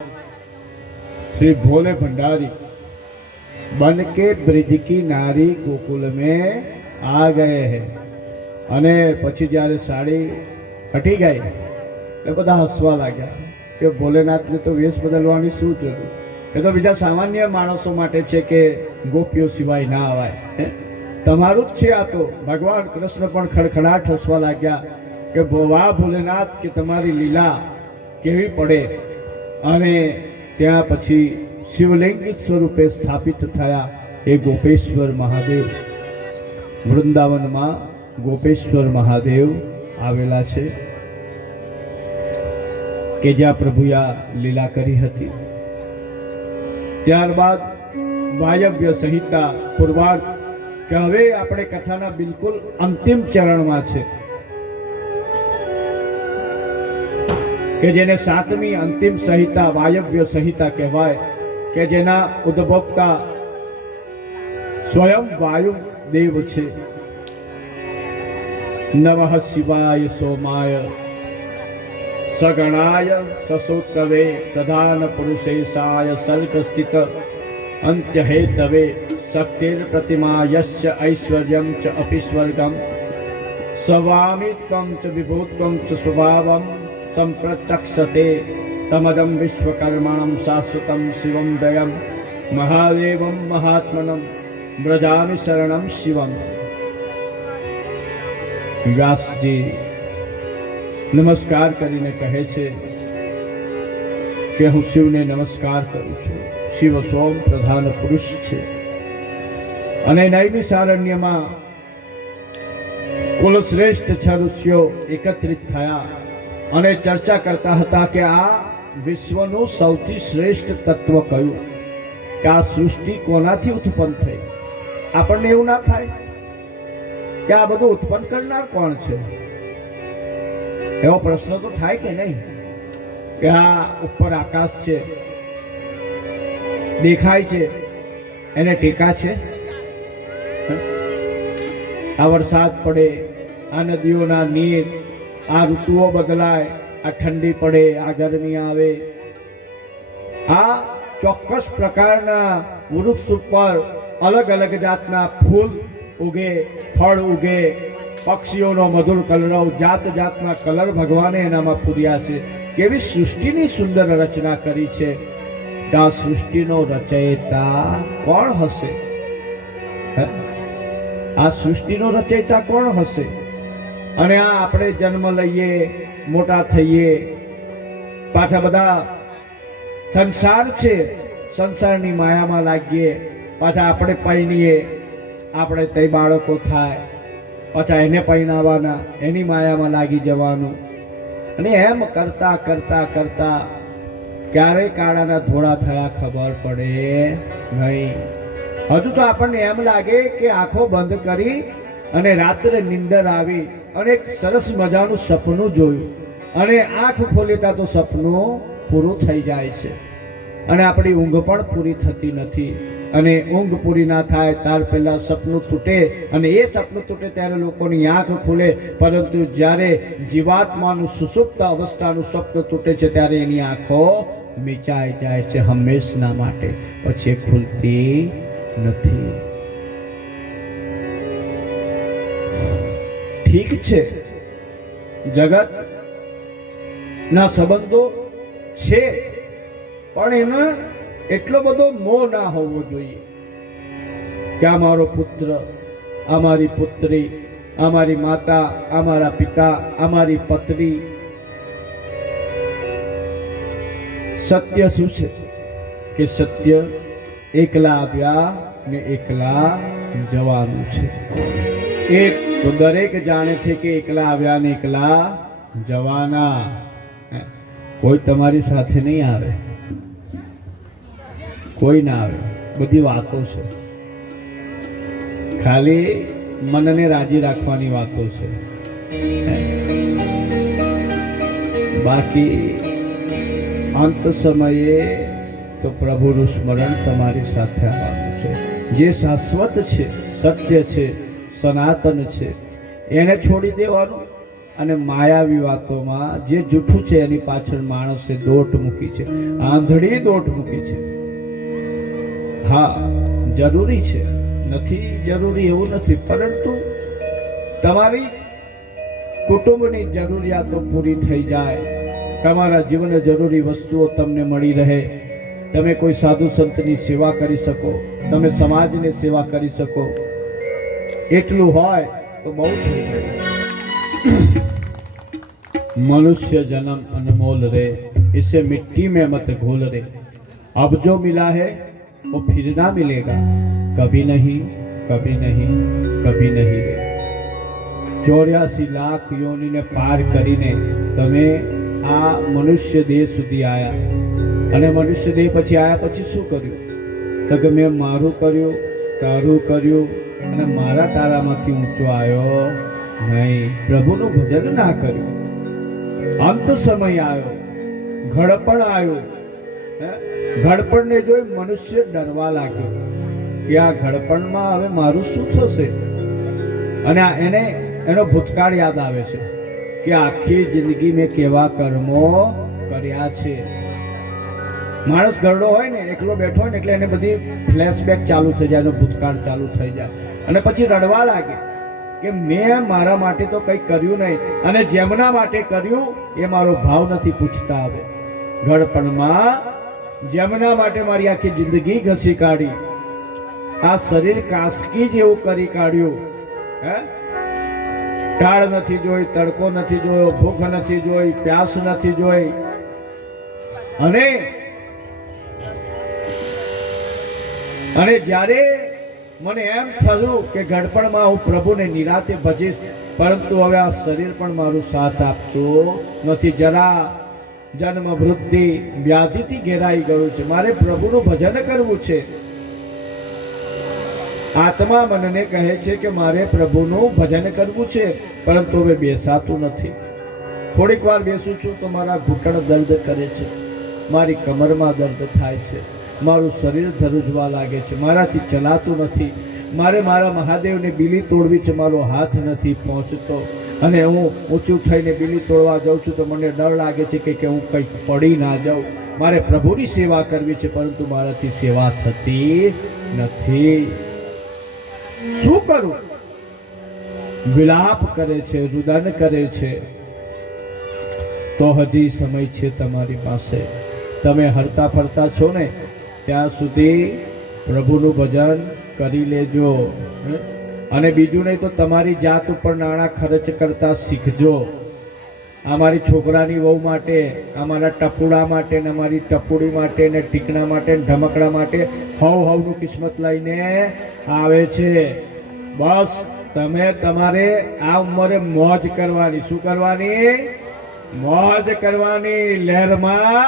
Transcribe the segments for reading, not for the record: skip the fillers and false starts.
श्री भोले भंडारी बन के ब्रिज की नारी गोकुल में आ गए हैं। અને પછી જ્યારે સાડી હટી ગઈ એ બધા હસવા લાગ્યા કે ભોલેનાથને તો વેશ બદલવાની શું જરૂર, એ તો બીજા સામાન્ય માણસો માટે છે કે ગોપીઓ સિવાય ના આવાય, તમારું જ છે આ તો। ભગવાન કૃષ્ણ પણ ખડખડાટ હસવા લાગ્યા કે વાહ ભોલેનાથ કે તમારી લીલા કેવી પડે। અને ત્યાં પછી શિવલિંગ સ્વરૂપે સ્થાપિત થયા એ ગોપેશ્વર મહાદેવ। વૃંદાવનમાં ગોપેશ્વર મહાદેવ આવેલા છે કે જ્યાં પ્રભુએ આ લીલા કરી હતી। ત્યારબાદ વાયવ્ય સંહિતા પૂર્વાર્ધ કે હવે આપણે કથાના બિલકુલ અંતિમ ચરણમાં છે કે જેને સાતમી અંતિમ સંહિતા વાયવ્ય સંહિતા કહેવાય કે જેના ઉદ્ભોક્તા સ્વયં વાયુ દેવ છે। नमः शिवाय सोमाय सगणाय ससोत्तवे प्रधान पुरुषेशाय सर्ग स्थित अंत्य हेतवे शक्तिर्प्रतिमा यश्च ऐश्वर्यं च अपि स्वर्गं स्वामित्वं च विभूत्वं च स्वभावं संप्रचक्षते तमदं विश्वकर्मणं शाश्वतं शिवं दयं महादेवं महात्मनं व्रजामि शरणं शिवम्। વ્યાસજી નમસ્કાર કરીને કહે છે કે હું શિવને નમસ્કાર કરું છું। શિવ સોમ પ્રધાન પુરુષ છે અને નૈમિષારણ્યમાં કુલ શ્રેષ્ઠ 6 ઋષિઓ એકત્રિત થયા અને ચર્ચા કરતા હતા કે આ વિશ્વનું સૌથી શ્રેષ્ઠ તત્વ કયું, કે આ સૃષ્ટિ કોનાથી ઉત્પન્ન થઈ। આપણને એવું ના થાય કે આ બધું ઉત્પન્ન કરનાર કોણ છે, એવો પ્રશ્ન તો થાય કે નહીં કે આ ઉપર આકાશ છે દેખાય છે એને ટેકા છે, આ વરસાદ પડે, આ નદીઓના નીર, આ ઋતુઓ બદલાય, આ ઠંડી પડે, આ ગરમી આવે, આ ચોક્કસ પ્રકારના વૃક્ષ ઉપર અલગ અલગ જાતના ફૂલ ઉગે, ફળ ઉગે, પક્ષીઓનો મધુર કલરવ, જાત જાતના કલર ભગવાને એનામાં પૂર્યા છે। કેવી સૃષ્ટિની સુંદર રચના કરી છે। આ સૃષ્ટિનો રચયિતા કોણ હશે? આ સૃષ્ટિનો રચયિતા કોણ હશે? અને આ આપણે જન્મ લઈએ, મોટા થઈએ, પાછા બધા સંસાર છે, સંસારની માયામાં લાગીએ, પાછા આપણે પરણીએ, આપણે તે બાળકો થાય, પાછા એને પરણાવવાના, એની માયામાં લાગી જવાનું, અને એમ કરતા કરતા કરતા ક્યારે કાળાના ધોળા થયા ખબર પડે નહીં। હજુ તો આપણને એમ લાગે કે આંખો બંધ કરી અને રાત્રે નિંદર આવી અને એક સરસ મજાનું સપનું જોયું અને આંખ ખોલેતા તો સપનું પૂરું થઈ જાય છે અને આપણી ઊંઘ પણ પૂરી થતી નથી। અને ઊંઘ પૂરી ના થાય ત્યાર પહેલાં સપનું તૂટે અને એ સપનું તૂટે ત્યારે લોકોની આંખ ખુલે, પરંતુ જ્યારે જીવાત્માનું સુષુપ્ત અવસ્થાનું સપનું તૂટે છે ત્યારે એની આંખો મીચાઈ જાય છે હંમેશના માટે, પછી ખુલતી નથી। ઠીક છે, જગત ના સંબંધો છે પણ એનો એટલો બધો મોહ ના હોવો જોઈએ કે આ મારો પુત્ર, આ મારી પુત્રી, આ મારી માતા, આ મારા પિતા, આ મારી પત્ની। સત્ય શું છે કે સત્ય એકલા આવ્યા ને એકલા જવાનું છે। એક તો દરેક જાણે છે કે એકલા આવ્યા ને એકલા જવાના, કોઈ તમારી સાથે નહીં આવે, કોઈ ના આવે, બધી વાતો છે, ખાલી મનને રાજી રાખવાની વાતો છે, બાકી અંત સમયે તો પ્રભુનું સ્મરણ તમારી સાથે આવવાનું છે। જે શાશ્વત છે, સત્ય છે, સનાતન છે, એને છોડી દેવાનું અને માયાવી વાતોમાં જે જૂઠું છે એની પાછળ માણસે દોટ મૂકી છે, આંધળી દોટ મૂકી છે. હા, જરૂરી છે, નથી જરૂરી એવું નથી, પરંતુ તમારી કુટુંબની જરૂરિયાતો પૂરી થઈ જાય, તમારા જીવન જરૂરી વસ્તુઓ તમને મળી રહે, તમે કોઈ સાધુ સંતની સેવા કરી શકો, તમે સમાજની સેવા કરી શકો, એટલું હોય તો બહુ થઈ જાય. मनुष्य जन्म अनमोल रे, इसे मिट्टी में मत घोल रे. अब जो मिला है वो फिर ना मिलेगा, कभी नहीं, कभी नहीं, कभी नहीं रे. 84 लाख योनिने पार કરીને તમે આ મનુષ્ય દેહ સુધી આવ્યા, અને મનુષ્ય દેહ પછી આવ્યા પછી શું કર્યું? તો કે મેં મારું કર્યું, તારું કર્યું, અને મારા તારામાંથી ઊંચો આવ્યો નહીં. પ્રભુનું ભજન ના કર્યું. અંત સમય આવ્યો, ઘડપણ આવ્યું. ઘડપણને જોઈ મનુષ્ય ડરવા લાગ્યો કે આ ઘડપણમાં હવે મારું શું થશે? અને એનો ભૂતકાળ યાદ આવે છે કે આખી જિંદગી મેં કેવા કર્મો કર્યા છે. માણસ ગરડો હોય ને, એકલો બેઠો હોય ને, એટલે એને બધી ફ્લેશબેક ચાલુ થઈ જાય, એનો ભૂતકાળ ચાલુ થઈ જાય, અને પછી રડવા લાગે કે મેં મારા માટે તો કંઈ કર્યું નહીં, અને જેમના માટે કર્યું એ મારો ભાવ નથી પૂછતા. હવે ઘડપણમાં જેમના માટે મારી આખી જિંદગી ઘસી કાઢી, આ શરીર કાસકી જેવું કરી કાઢ્યું, ટાળ નથી જોઈ, તડકો નથી જોયો, ભૂખ નથી જોઈ, પ્યાસ નથી જોઈ, અને જ્યારે મને એમ થયું કે ઘડપણમાં હું પ્રભુને નિરાતે ભજીશ, પરંતુ હવે આ શરીર પણ મારું સાથ આપતું નથી. જરા જન્મ વૃદ્ધિ વ્યાધિથી ઘેરાઈ ગયું છે, મારે પ્રભુનું ભજન કરવું છે. આત્મા મનને કહે છે કે મારે પ્રભુનું ભજન કરવું છે, પરંતુ હવે બેસાતું નથી. થોડીક વાર બેસું છું તો મારા ઘૂંટણ દર્દ કરે છે, મારી કમરમાં દર્દ થાય છે, મારું શરીર ધ્રુજવા લાગે છે, મારાથી ચલાતું નથી. મારે મારા મહાદેવને બીલી તોડવી છે, મારો હાથ નથી પહોંચતો, અને હું ઊંચું થઈને બીલી તોડવા જાઉં છું તો મને ડર લાગે છે કે હું કંઈક પડી ના જાઉં. મારે પ્રભુની સેવા કરવી છે, પરંતુ મારાથી સેવા થતી નથી. શું કરું? વિલાપ કરે છે, રુદન કરે છે. તો હજી સમય છે તમારી પાસે. તમે હરતા ફરતા છો ને, ત્યાં સુધી પ્રભુનું ભજન કરી લેજો. અને બીજું નહીં તો તમારી જાત ઉપર નાણાં ખર્ચ કરતા શીખજો. અમારી છોકરાની વહુ માટે, અમારા ટપુડા માટે, ને અમારી ટપુડી માટે, ને ટીકણા માટે, ને ઢમકડા માટે હવનું કિસ્મત લઈને આવે છે. બસ તમે તમારે આ ઉંમરે મોજ કરવાની. શું કરવાની? મોજ કરવાની, લહેરમાં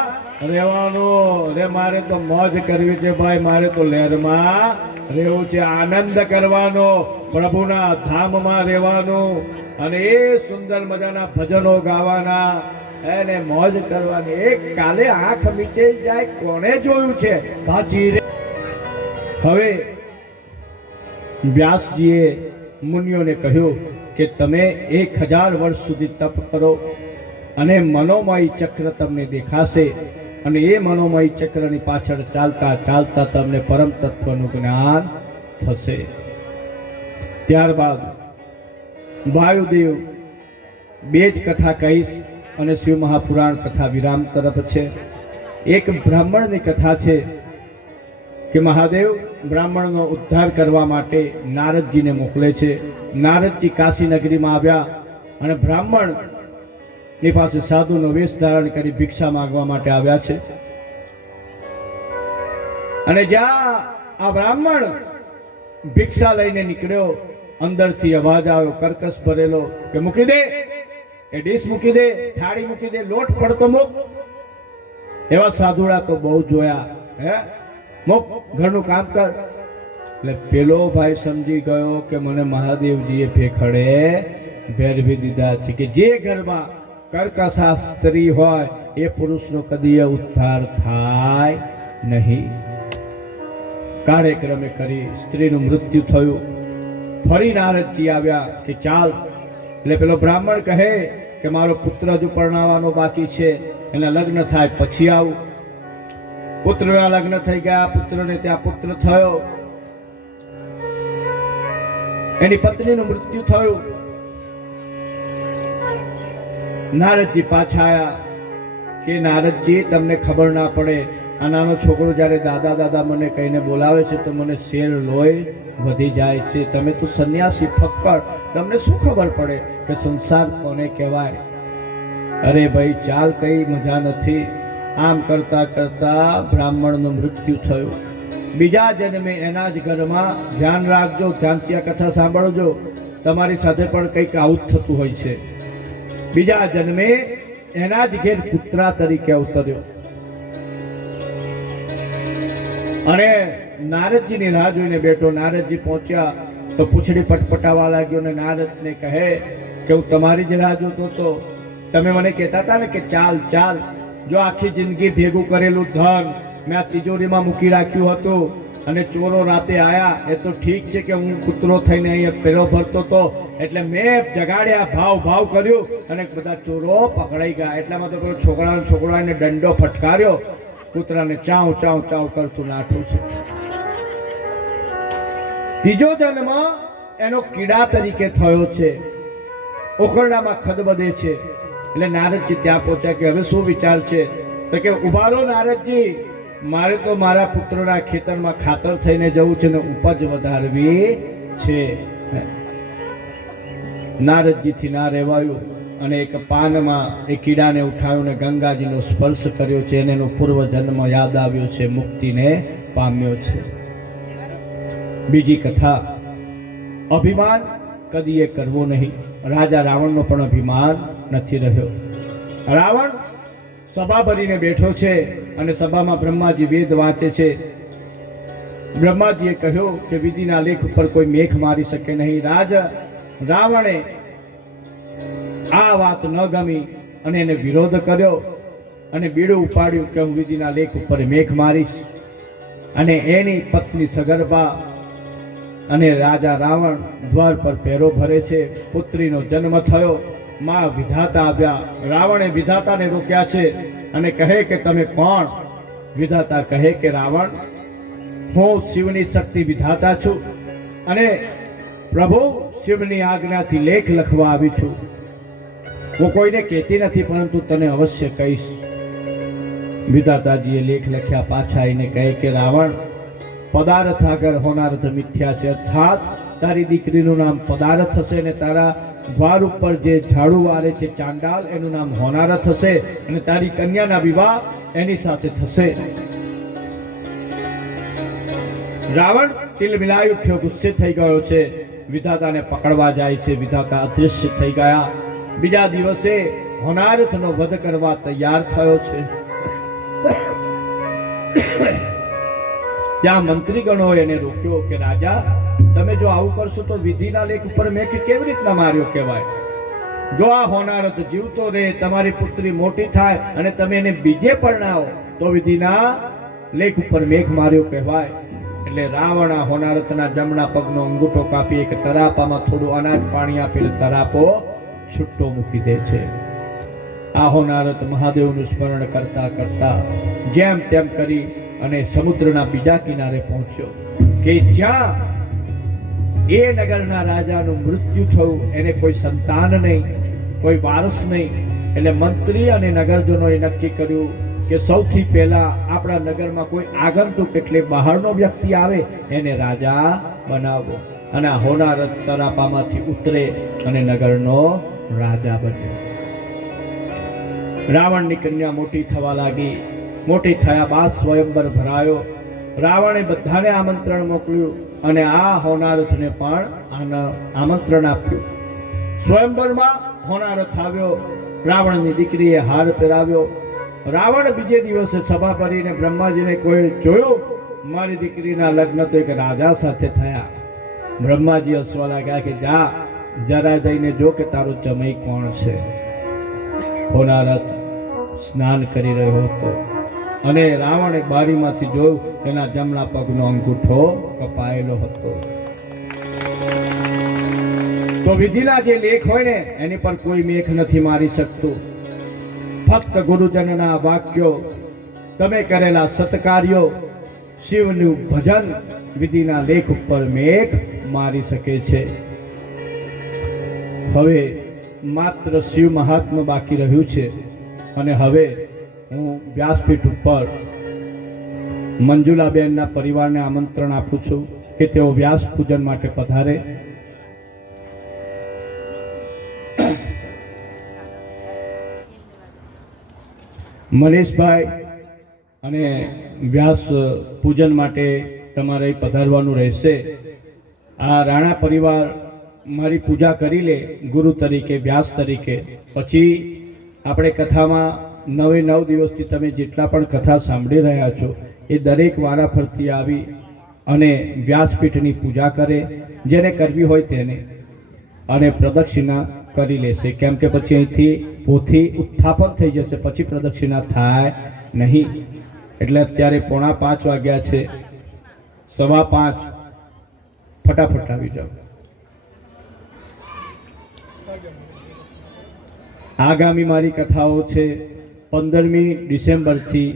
રહેવાનું. અરે મારે તો મોજ કરવી છે ભાઈ, મારે તો લહેરમાં રહેવું છે, આનંદ કરવાનો, પ્રભુના ધામમાં રહેવાનું, અને એ સુંદર મજાના ભજનો ગાવાના, એને મોજ કરવાની. એક કાલે આંખ મીચી જાય કોણે જોયું છે? બાજી. હવે વ્યાસજીએ મુનિઓને કહ્યું કે તમે 1000 વર્ષ સુધી તપ કરો, અને મનોમય ચક્ર તમને દેખાશે, અને એ મનોમય ચક્રની પાછળ ચાલતા ચાલતા તમને પરમ તત્વનું જ્ઞાન થશે. ત્યારબાદ વાયુદેવ 2 જ કથા કહીશ, અને શિવ મહાપુરાણ કથા વિરામ તરફ છે. એક બ્રાહ્મણની કથા છે કે મહાદેવ બ્રાહ્મણનો ઉદ્ધાર કરવા માટે નારદજીને મોકલે છે. નારદજી કાશી નગરીમાં આવ્યા, અને બ્રાહ્મણની પાસે સાધુનો વેશ ધારણ કરી ભિક્ષા માંગવા માટે આવ્યા છે. અને જ્યાં આ બ્રાહ્મણ ભિક્ષા લઈને નીકળ્યો, અંદરથી અવાજ આવ્યો કર્કશ ભરેલો કે મૂકી દે, એ ડીશ મૂકી દે, થાળી મૂકી દે, લોટ પડતો મૂક. એવા સાધુડા તો બહુ જોયા. મૂક, ઘરનું કામ કર. એટલે પેલો ભાઈ સમજી ગયો કે મને મહાદેવજીએ ભેખડે ભેરવી દીધા છે, કે જે ઘરમાં કર્કશા સ્ત્રી હોય એ પુરુષનો કદી ઉદ્ધાર થાય નહીં. કાર્યક્રમે કરી સ્ત્રીનું મૃત્યુ થયું. ફરી નારદજી આવ્યા કે ચાલ. એટલે પેલો બ્રાહ્મણ કહે કે મારો પુત્ર હજુ પરણાવવાનો બાકી છે, એના લગ્ન થાય પછી આવું. પુત્રના લગ્ન થઈ ગયા, પુત્રને ત્યાં પુત્ર થયો, એની પત્નીનું મૃત્યુ થયું. નારદજી પાછા આવ્યા કે નારદજી, તમને ખબર ના પડે, આ નાનો છોકરો જ્યારે દાદા દાદા મને કહીને બોલાવે છે તો મને શેર લોહી વધી જાય છે. તમે તો સંન્યાસી ફક્કડ, તમને શું ખબર પડે કે સંસાર કોને કહેવાય? અરે ભાઈ ચાલ, કઈ મજા નથી. આમ કરતા કરતા બ્રાહ્મણનું મૃત્યુ થયું. બીજા જન્મે એના જ ઘરમાં, ધ્યાન રાખજો, ધ્યાનથી આ કથા સાંભળજો, તમારી સાથે પણ કંઈક આવું જ થતું હોય છે. બીજા જન્મે એના જ ઘેર પુત્રા તરીકે અવતર્યો અને નારદજીની રાહ જોઈને બેઠો. નારદજી પહોંચ્યા તો પૂંછડી પટપટાવા લાગ્યો અને નારદને કહે કે હું તમારી જ રાહ જોતો હતો. તમે મને કહેતા હતા ને કે ચાલ ચાલ, જો આખી જિંદગી ભેગું કરેલું ધન મેં આ તિજોરીમાં મૂકી રાખ્યું હતું અને ચોરો રાતે આયા, એ તો ઠીક છે કે હું કૂતરો થઈને અહીંયા પેલો ભરતો હતો એટલે મેં જગાડ્યા, ભાવ ભાવ કર્યું અને બધા ચોરો પકડાઈ ગયા. એટલામાં તો પેલો છોકરાને દંડો ફટકાર્યો, કૂતરાને ચાવ ચાવ ચાવ કરતું નાઠું છે. ત્રીજો જન્મ એનો કીડા તરીકે થયો છે, ઓખરડામાં ખદબદે છે. એટલે નારદજી ત્યાં પહોંચ્યા કે હવે શું વિચાર છે? તો કે ઉભા રહો નારદજી, મારે તો મારા પુત્રના ખેતરમાં ખાતર થઈને જવું છે ને ઉપજ વધારવી છે. નારદજીથી ના રહેવાયું અને એક પાનમાં એ કીડાને ઉઠાવ્યો ને ગંગાજીનો સ્પર્શ કર્યો છે. એને એનો પૂર્વજન્મ યાદ આવ્યો છે, મુક્તિને પામ્યો છે. બીજી કથા, અભિમાન કદીએ કરવો નહીં. રાજા રાવણનો પણ અભિમાન નથી રહ્યો. રાવણ સભા ભરીને બેઠો છે અને સભામાં બ્રહ્માજી વેદ વાંચે છે. બ્રહ્માજીએ કહ્યું કે વિધિના લેખ ઉપર કોઈ મેખ મારી શકે નહીં. રાવણે આ વાત ન ગમી અને એને વિરોધ કર્યો અને બીડું ઉપાડ્યું કે હું વિધિના લેખ ઉપર મેખ મારીશ. અને એની પત્ની સગર્ભા અને રાજા રાવણ દ્વાર પર પહેરો ભરે છે. પુત્રીનો જન્મ થયો, માં વિધાતા આવ્યા. રાવણે વિધાતાને રોક્યા છે અને કહે કે તમે કોણ? વિધાતા કહે કે રાવણ, હું શિવની શક્તિ વિધાતા છું અને પ્રભુ શિવની આજ્ઞાથી લેખ લખવા આવી છું. હું કોઈને કહેતી નથી પરંતુ તને અવશ્ય કહીશ. વિધાતાજીએ લેખ લખ્યા. પાછા આવીને કહે કે રાવણ, પદાર્થ આગળ હોનાર્થ મિથ્યા છે, અર્થાત તારી દીકરીનું નામ પદાર્થ થશે ને તારા દ્વાર ઉપર જે ઝાડુ વારે છે ચાંડાલ, એનું નામ હોનારથ થશે અને તારી કન્યાના વિવાહ એની સાથે થશે. રાવણ તિલ મિલાઈ ઉઠ્યો, ગુસ્સે થઈ ગયો છે. વિધાતાને પકડવા જાય છે. વિધાતા અદૃશ્ય થઈ ગયા. બીજા દિવસે હોનારથનો વધ કરવા તૈયાર થયો છે. ત્યાં મંત્રીગણો એને રોક્યો કે રાજા, તમે જો આવું કરશો તો વિધિના લેખ ઉપર મેખ કેવી રીતના માર્યો કહેવાય? જો આ હોનારથ જીવતો રહે, તમારી પુત્રી મોટી થાય અને તમે એને બીજે પરણાવો તો વિધિના લેખ ઉપર મેખ માર્યો કહેવાય. એટલે રાવણ આ હોનારથના જમણા પગનો અંગૂઠો કાપી એક તરાપામાં થોડું અનાજ પાણી આપીને તરાપો છૂટો મૂકી દે છે. આ હોનારથ મહાદેવનું સ્મરણ કરતા કરતા જેમ તેમ કરી અને સમુદ્રના બીજા કિનારે પહોંચ્યો કે જ્યાં એ નગરના રાજાનું મૃત્યુ થયું. એને કોઈ સંતાન નહીં, કોઈ વારસ નહીં. એટલે મંત્રી અને નગરજનોએ નક્કી કર્યું કે સૌથી પહેલા આપણા નગરમાં કોઈ આગંતુક એટલે બહારનો વ્યક્તિ આવે એને રાજા બનાવો. અને આ હોનારથ તરાપામાંથી ઉતરે અને નગરનો રાજા બન્યો. રાવણની કન્યા મોટી થવા લાગી. મોટી થયા બાદ સ્વયંવર ભરાયો. રાવણે બધાને આમંત્રણ મોકલ્યું અને આ હોનારથને પણ આમંત્રણ આપ્યું. સ્વયંવરમાં હોનારથ આવ્યો. રાવણની દીકરીએ હાર પહેરાવ્યો. રાવણ બીજે દિવસે સભા કરીને બ્રહ્માજીને કોઈ જોયું, મારી દીકરીના લગ્ન તો એક રાજા સાથે થયા. બ્રહ્માજી હસવા લાગ્યા કે જા જરા જઈને જો કે તારો જમાઈ કોણ છે. હોનારથ સ્નાન કરી રહ્યો હતો અને રાવણે બારીમાંથી જોયું તેના જમણા પગનો અંગૂઠો કપાયેલો હતો. તો વિધિના જે લેખ હોય ને એની પર કોઈ મેઘ નથી મારી શકતું. ફક્ત ગુરુજનના વાક્યો, તમે કરેલા સત્કાર્યો, શિવનું ભજન વિધિના લેખ ઉપર મેઘ મારી શકે છે. હવે માત્ર શિવ મહાત્મા બાકી રહ્યું છે અને હવે હું વ્યાસપીઠ ઉપર મંજુલાબેનના પરિવારને આમંત્રણ આપું છું કે તેઓ વ્યાસ પૂજન માટે પધારે. મનીષભાઈ અને વ્યાસ પૂજન માટે તમારે પધારવાનું રહેશે. આ રાણા પરિવાર મારી પૂજા કરી લે ગુરુ તરીકે, વ્યાસ તરીકે. પછી આપણે કથામાં 9 દિવસથી તમે જેટલા પણ કથા સાંભળી રહ્યા છો એ દરેક વારાફરતી આવી અને વ્યાસપીઠની પૂજા કરે, જેને કરવી હોય તેને, અને પ્રદક્ષિણા કરી લેશે. કેમ કે પછી અહીંથી પોથી ઉત્થાપન થઈ જશે, પછી પ્રદક્ષિણા થાય નહીં. એટલે અત્યારે 4:45 વાગ્યા છે, 5:15 ફટાફટ આવી જાઓ. આગામી મારી કથાઓ છે 15મી ડિસેમ્બરથી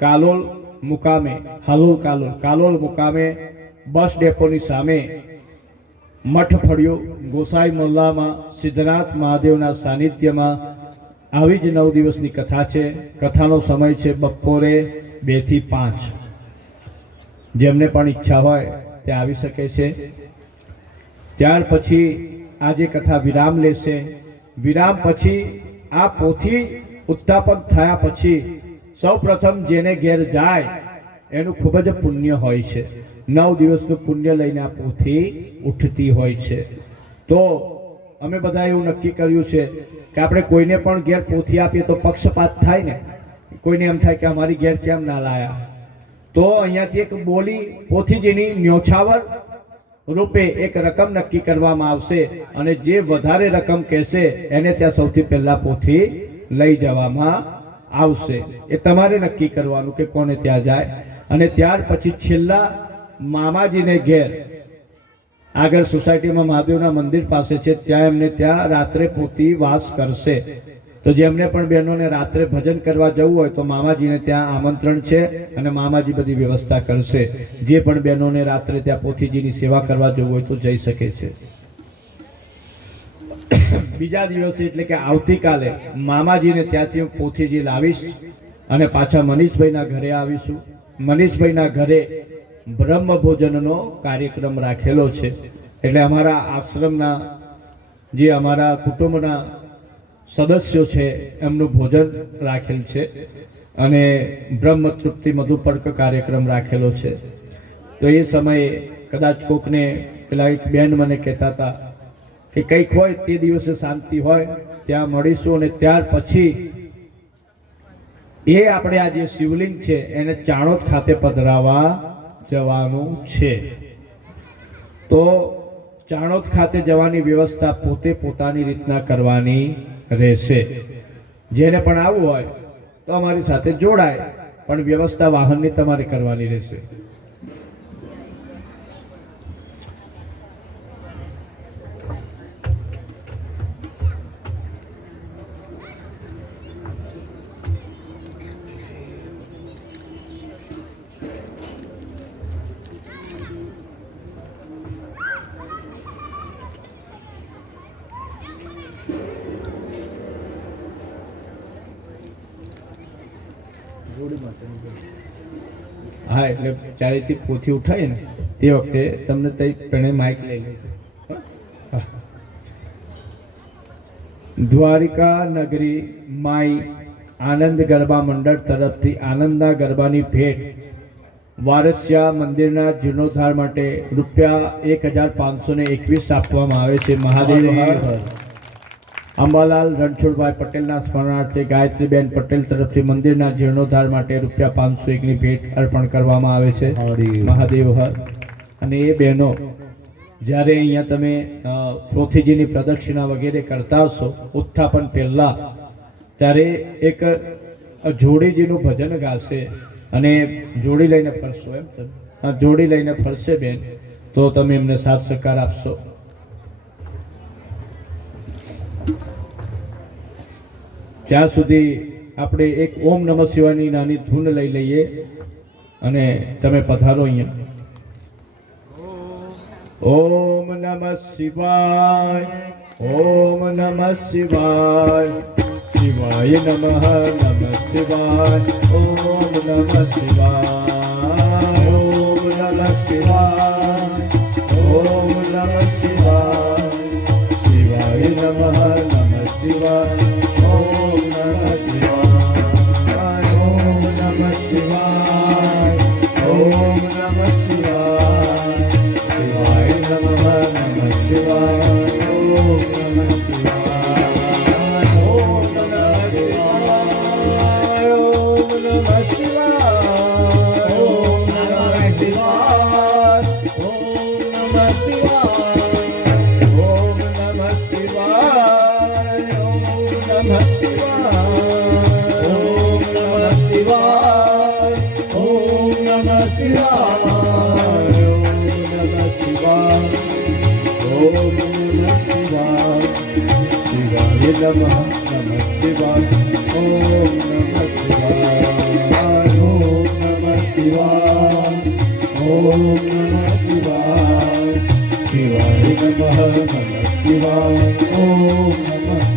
કાલોલ મુકામે, કાલોલ મુકામે બસ ડેપોની સામે મઠ ફળ્યો ગોસાઈ મોલ્લામાં સિદ્ધનાથ મહાદેવના સાનિધ્યમાં આવી જ 9 દિવસની કથા છે. કથાનો સમય છે બપોરે 2 થી 5. જેમને પણ ઈચ્છા હોય તે આવી શકે છે. ત્યાર પછી આજે કથા વિરામ લેશે. વિરામ પછી આ પોથી ઉત્થાપન થયા પછી સૌ પ્રથમ જેને ઘેર જાય એનું ખૂબ જ પુણ્ય હોય છે. 9 દિવસનું પુણ્ય લઈને આ પોથી ઉઠતી હોય છે. તો અમે બધા એવું નક્કી કર્યું છે કે આપણે કોઈને પણ ઘેર પોથી આપીએ તો પક્ષપાત થાય ને. કોઈને એમ થાય કે અમારી ઘેર કેમ ના લાયા. તો અહીંયાથી એક બોલી પોથીજીની ન્યોછાવર રૂપે એક રકમ નક્કી કરવામાં આવશે અને જે વધારે રકમ કહેશે એને ત્યાં સૌથી પહેલા પોથી લઈ જવામાં આવશે. એ તમારે નક્કી કરવાનું કે કોને ત્યાં જાય. અને ત્યાર પછી છેલ્લા મામાજીને ઘેર આગળ સોસાયટીમાં મહાદેવના મંદિર પાસે છે, ત્યાં એમને ત્યાં રાત્રે પોતી વાસ કરશે. તો જેમને પણ બહેનોને રાત્રે ભજન કરવા જવું હોય તો મામાજીને ત્યાં આમંત્રણ છે અને મામાજી બધી વ્યવસ્થા કરશે. જે પણ બહેનોને રાત્રે ત્યાં પોથીજીની સેવા કરવા જવું હોય તો જઈ શકે છે. બીજા દિવસે એટલે કે આવતીકાલે મામાજીને ત્યાંથી હું પોથીજી લાવીશ અને પાછા મનીષભાઈના ઘરે આવીશું. મનીષભાઈના ઘરે બ્રહ્મ ભોજનનો કાર્યક્રમ રાખેલો છે. એટલે અમારા આશ્રમના જે અમારા કુટુંબના સદસ્યો છે એમનું ભોજન રાખેલ છે અને બ્રહ્મ તૃપ્તિ મધુપર્ક કાર્યક્રમ રાખેલો છે. તો એ સમયે કદાચ કોકને પેલા એક બેન મને કહેતા હતા કે કંઈક હોય તે દિવસે શાંતિ હોય ત્યાં મળીશું. અને ત્યાર પછી એ આપણે આ જે શિવલિંગ છે એને ચાણોદ ખાતે પધરાવવા જવાનું છે. તો ચાણોદ ખાતે જવાની વ્યવસ્થા પોતે પોતાની રીતના કરવાની રહેશે. જેને પણ આવવું હોય તો અમારી સાથે જોડાય, પણ વ્યવસ્થા વાહનની તમારે કરવાની રહેશે. હા, એટલે ચારેથી પોથી ઉઠાય ને તે વખતે તમને તેને માઇક લઈ લેજો. દ્વારિકા નગરી માઈ આનંદ ગરબા મંડળ તરફથી આનંદના ગરબાની ભેટ વારસિયા મંદિરના જીર્ણોદ્ધાર માટે ₹1521 આપવામાં આવે છે. મહાદેવ અંબાલાલ રણછોડભાઈ પટેલના સ્મરણાર્થે ગાયત્રીબેન પટેલ તરફથી મંદિરના જીર્ણોદ્ધાર માટે ₹501ની ભેટ અર્પણ કરવામાં આવે છે. મહાદેવ હર. અને એ બહેનો જ્યારે અહીંયા તમે પોથીજીની પ્રદક્ષિણા વગેરે કરતા હશો ઉત્થાપન પહેલાં, ત્યારે એક જોડીજીનું ભજન ગાશે અને જોડી લઈને ફરશો. એમ તમે જોડી લઈને ફરશે બેન, તો તમે એમને સાથ સહકાર આપશો. ત્યાં સુધી આપણે એક ઓમ નમઃ શિવાયની નાની ધૂન લઈ લઈએ અને તમે પધારો અહીંયા. ઓમ નમઃ શિવાય, ઓમ નમઃ શિવાય, શિવાય નમઃ, નમઃ શિવાય, ઓમ નમઃ શિવાય, ઓમ નમઃ શિવાય, ઓમ નમઃ શિવાય, શિવાય નમઃ, નમઃ શિવાય, ઓમ નમઃ શિવાય, ઓમ નમઃ શિવાય, ઓમ નમઃ શિવાય, શિવાય નમઃ, નમઃ શિવાય, ઓમ નમઃ શિવાય, ઓમ નમઃ શિવાય, ઓમ નમઃ શિવાય, ઓમ નમઃ શિવાય, ઓમ નમઃ શિવાય, ઓમ નમઃ શિવાય, ઓમ નમઃ શિવાય, ઓમ નમઃ શિવાય, ઓમ નમઃ શિવાય, ઓમ નમઃ શિવાય, શિવાય નમઃ, નમઃ શિવાય, ઓમ નમઃ શિવાય,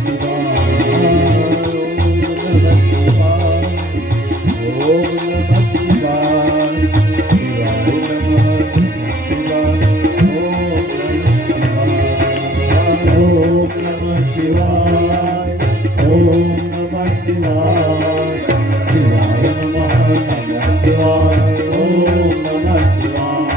ઓમ નમઃ શિવાય, ઓમ નમઃ શિવાય, શિવાય નમઃ,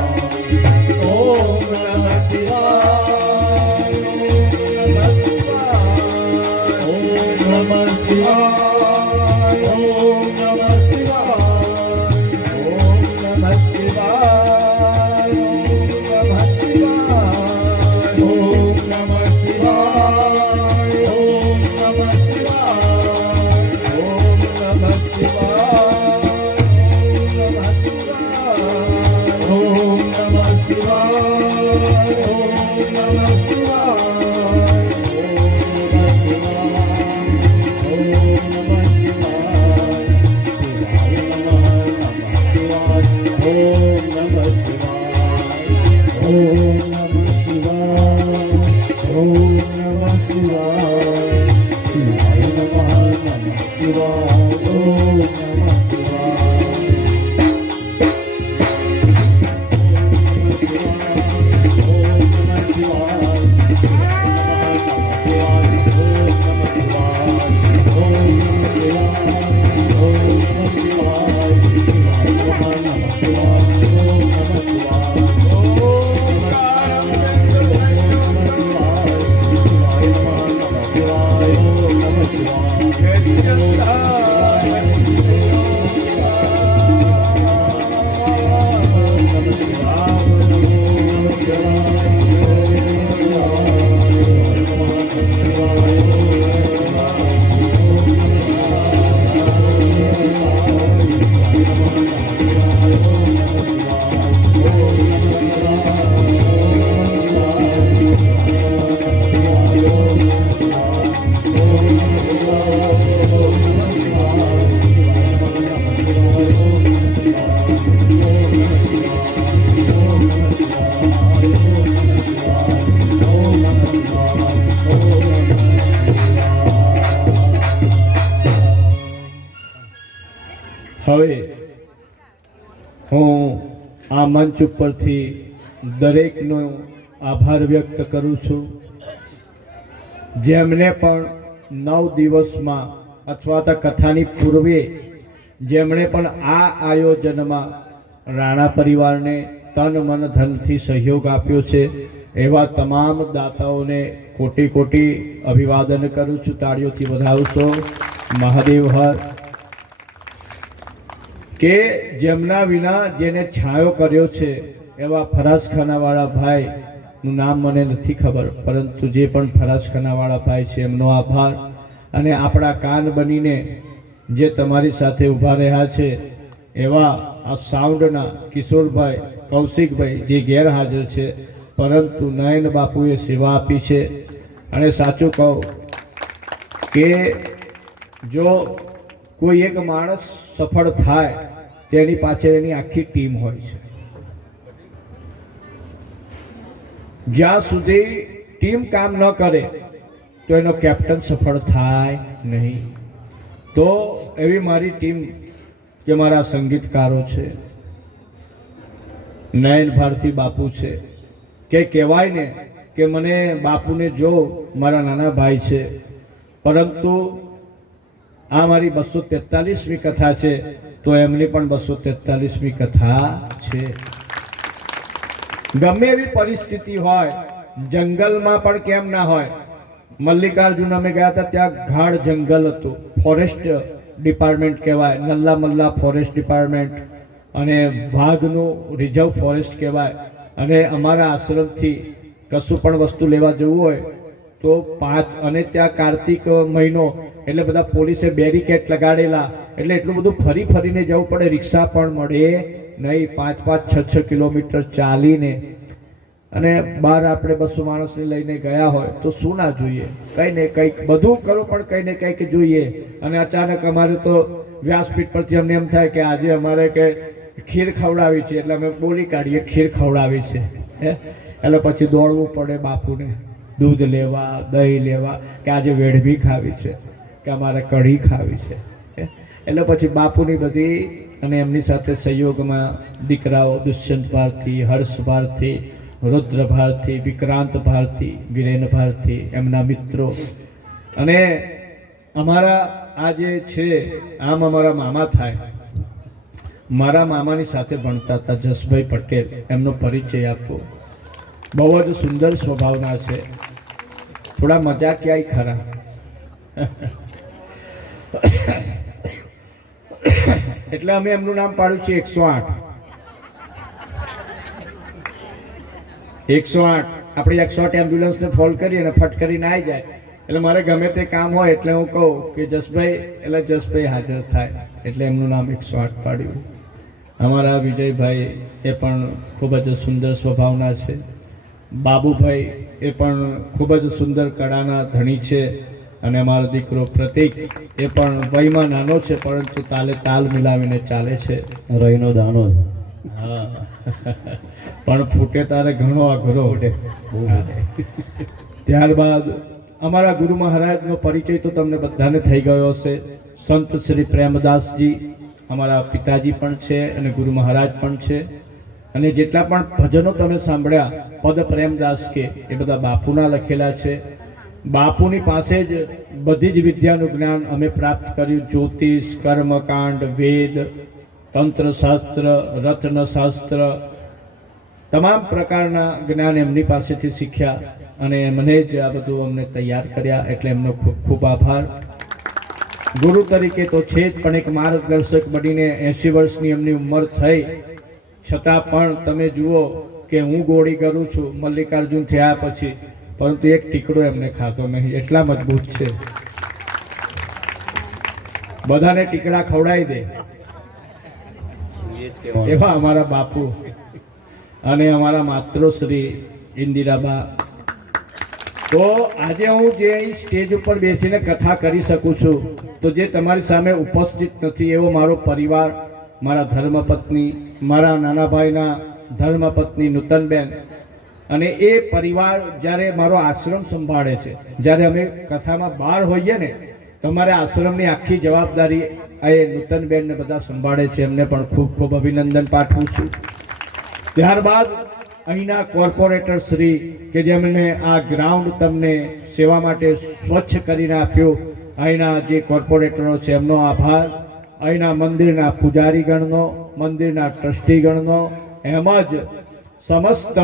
નમઃ શિવાય, ઓમ નમઃ શિવાય, ઓમ નમઃ શિવાય, શિવાય નમઃ, ઓમ નમઃ શિવાય, ઓમ નમઃ શિવાય, શિવાય નમઃ, નમઃ શિવાય, ઓમ નમઃ શિવાય, ઓમ નમઃ શિવાય, ઓમ નમઃ શિવાય, ઓમ નમઃ શિવાય, ઓમ નમઃ શિવાય, ઓમ નમઃ શિવાય, ઓમ નમઃ શિવાય, ઓમ નમઃ શિવાય, ઓમ નમઃ શિવાય, ઓમ નમઃ હવે હું આ મંચ ઉપરથી દરેકનો આભાર વ્યક્ત કરું છું જેમને પણ 9 દિવસમાં અથવા તો કથાની પૂર્વે જેમણે પણ આ આયોજનમાં રાણા પરિવારને તન મન ધનથી સહયોગ આપ્યો છે એવા તમામ દાતાઓને કોટી કોટી અભિવાદન કરું છું. તાળીઓથી વધાવું છું. મહાદેવ હર. કે જેમના વિના જેને છાંયો કર્યો છે એવા ફરાસખાનાવાળા ભાઈનું નામ મને નથી ખબર, પરંતુ જે પણ ફરાસખાનાવાળા ભાઈ છે એમનો આભાર. અને આપણા કાન બનીને જે તમારી સાથે ઊભા રહ્યા છે એવા આ સાઉન્ડના કિશોરભાઈ, કૌશિકભાઈ જે ગેરહાજર છે, પરંતુ નયન બાપુએ સેવા આપી છે. અને સાચું કહું કે જો કોઈ એક માણસ સફળ થાય તેની પાછળ એની આખી ટીમ હોય છે. જ્યાં સુધી ટીમ કામ ન કરે તો એનો કેપ્ટન સફળ થાય નહીં. તો એવી મારી ટીમ કે મારા સંગીતકારો છે, નયન ભારતી બાપુ છે, કે કહેવાય ને કે મને બાપુને જો મારા નાના ભાઈ છે, પરંતુ આ મારી 243મી કથા છે તો એમની પણ 243મી કથા છે. ગમે એવી પરિસ્થિતિ હોય, જંગલમાં પણ કેમ ના હોય. મલ્લિકાર્જુન અમે ગયા હતા, ત્યાં ગાઢ જંગલ હતું, ફોરેસ્ટ ડિપાર્ટમેન્ટ કહેવાય, નલ્લા મલ્લા ફોરેસ્ટ ડિપાર્ટમેન્ટ, અને વાઘનું રિઝર્વ ફોરેસ્ટ કહેવાય. અને અમારા આશ્રમથી કશું પણ વસ્તુ લેવા જવું હોય તો 5, અને ત્યાં કાર્તિક મહિનો એટલે બધા પોલીસે બેરિકેડ લગાડેલા, એટલે એટલું બધું ફરી ફરીને જવું પડે, રિક્ષા પણ મળે નહીં, 5-5, 6-6 કિલોમીટર ચાલીને. અને બહાર આપણે 200 માણસને લઈને ગયા હોય તો શું ના જોઈએ, કંઈ ને કંઈક બધું કરો પણ કંઈ ને કંઈક જોઈએ. અને અચાનક અમારે તો વ્યાસપીઠ પરથી અમને એમ થાય કે આજે અમારે કે ખીર ખવડાવી છે, એટલે અમે બોલી કાઢીએ ખીર ખવડાવી છે. એટલે પછી દોડવું પડે બાપુને દૂધ લેવા, દહીં લેવા, કે આજે વેડવી ખાવી છે, કે અમારે કઢી ખાવી છે. એટલે પછી બાપુની બધી, અને એમની સાથે સહયોગમાં દીકરાઓ દુષ્યંત ભારતી, હર્ષ ભારતી, રુદ્ર ભારતી, વિક્રાંત ભારતી, વિરેન ભારતી, એમના મિત્રો. અને અમારા આ જે છે, આમ અમારા મામા થાય, મારા મામાની સાથે ભણતા હતા જસભાઈ પટેલ, એમનો પરિચય આપો. બહુ જ સુંદર સ્વભાવના છે, થોડા મજાકિયા ખરા. એટલે અમે એમનું નામ પાડ્યું છે 108. 108 આપણે 108 એમ્બ્યુલન્સને ફોન કરીએ અને ફટ કરીને આવી જાય. એટલે મારે ગમે તે કામ હોય એટલે હું કહું કે જસભાઈ, એટલે જસભાઈ હાજર થાય, એટલે એમનું નામ 108 પાડ્યું. અમારા વિજયભાઈ એ પણ ખૂબ જ સુંદર સ્વભાવના છે. બાબુભાઈ એ પણ ખૂબ જ સુંદર કળાના ધણી છે. અને અમારો દીકરો પ્રતીક એ પણ વયમાં નાનો છે, પરંતુ તાલે તાલ મિલાવીને ચાલે છે. રહીનો દાણો છે. હા, પણ ફૂટે તારે ઘણો અઘરો ઉડે. ત્યારબાદ અમારા ગુરુ મહારાજનો પરિચય તો તમને બધાને થઈ ગયો હશે. સંત શ્રી પ્રેમદાસજી અમારા પિતાજી પણ છે અને ગુરુ મહારાજ પણ છે. અને જેટલા પણ ભજનો તમે સાંભળ્યા પદ પ્રેમદાસ કે, એ બધા બાપુના લખેલા છે. બાપુની પાસે જ બધી જ વિદ્યાનું જ્ઞાન અમે પ્રાપ્ત કર્યું. જ્યોતિષ, કર્મકાંડ, વેદ, તંત્રશાસ્ત્ર, રત્નશાસ્ત્ર, તમામ પ્રકારના જ્ઞાન એમની પાસેથી શીખ્યા. અને મને જ આ બધું અમને તૈયાર કર્યા, એટલે એમનો ખૂબ ખૂબ આભાર. ગુરુ તરીકે તો છે જ, પણ એક માર્ગદર્શક બનીને 80 વર્ષની એમની ઉંમર થઈ છતાં પણ તમે જુઓ કે હું ગોળી કરું છું મલ્લિકાર્જુન થયા પછી, પરંતુ એક ટીકડો એમને ખાતો નહીં, એટલા મજબૂત છે. બધાને ટીકડા ખવડાવી દે એવા અમારા બાપુ. અને અમારા માતૃશ્રી ઇન્દિરાબા. તો આજે હું જે અહીં સ્ટેજ ઉપર બેસીને કથા કરી શકું છું, તો જે તમારી સામે ઉપસ્થિત નથી એવો મારો પરિવાર, મારા ધર્મપત્ની, મારા નાના ભાઈના ધર્મપત્ની નૂતનબેન, અને એ પરિવાર જ્યારે મારો આશ્રમ સંભાળે છે. જ્યારે અમે કથામાં બહાર હોઈએ ને, તમારે આશ્રમની આખી જવાબદારી એ નૂતનબેનને બધા સંભાળે છે. એમને પણ ખૂબ ખૂબ અભિનંદન પાઠવું છું. ત્યારબાદ અહીંના કોર્પોરેટર શ્રી કે જેમણે આ ગ્રાઉન્ડ તમને સેવા માટે સ્વચ્છ કરીને આપ્યું, અહીંના જે કોર્પોરેટરો છે એમનો આભાર. અહીંના મંદિરના પૂજારીગણનો, મંદિરના ટ્રસ્ટીગણનો, એમ જ સમસ્ત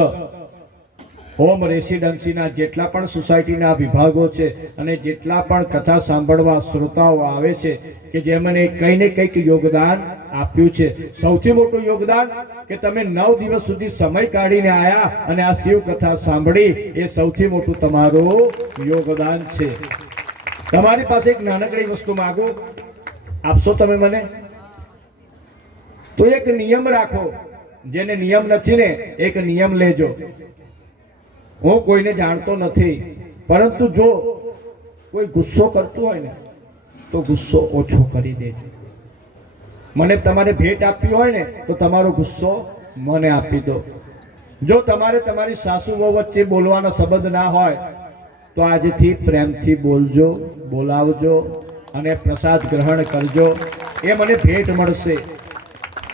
હોમ રેસિડન્સીના જેટલા પણ સોસાયટીના વિભાગો છે અને જેટલા પણ કથા સાંભળવા શ્રોતાઓ આવે છે કે જેમને કંઈ ને કંઈક યોગદાન આપ્યું છે. સૌથી મોટું યોગદાન કે તમે 9 દિવસ સુધી સમય કાઢીને આવ્યા અને આ શિવ કથા સાંભળી, એ સૌથી મોટું તમારું યોગદાન છે. તમારી પાસે એક નાનકડી વસ્તુ માગું, આપશો તમે મને? તો એક નિયમ રાખો, જેને નિયમ નથી ને એક નિયમ લેજો. હું કોઈને જાણતો નથી, પરંતુ જો કોઈ ગુસ્સો કરતું હોય ને તો ગુસ્સો ઓછો કરી દેજો. મને તમારે ભેટ આપવી હોય ને તો તમારો ગુસ્સો મને આપી દો. જો તમારે તમારી સાસુ વહુ વચ્ચે બોલવાનો સંબંધ ના હોય તો આજથી પ્રેમથી બોલજો, બોલાવજો અને પ્રસાદ ગ્રહણ કરજો. એ મને ભેટ મળશે.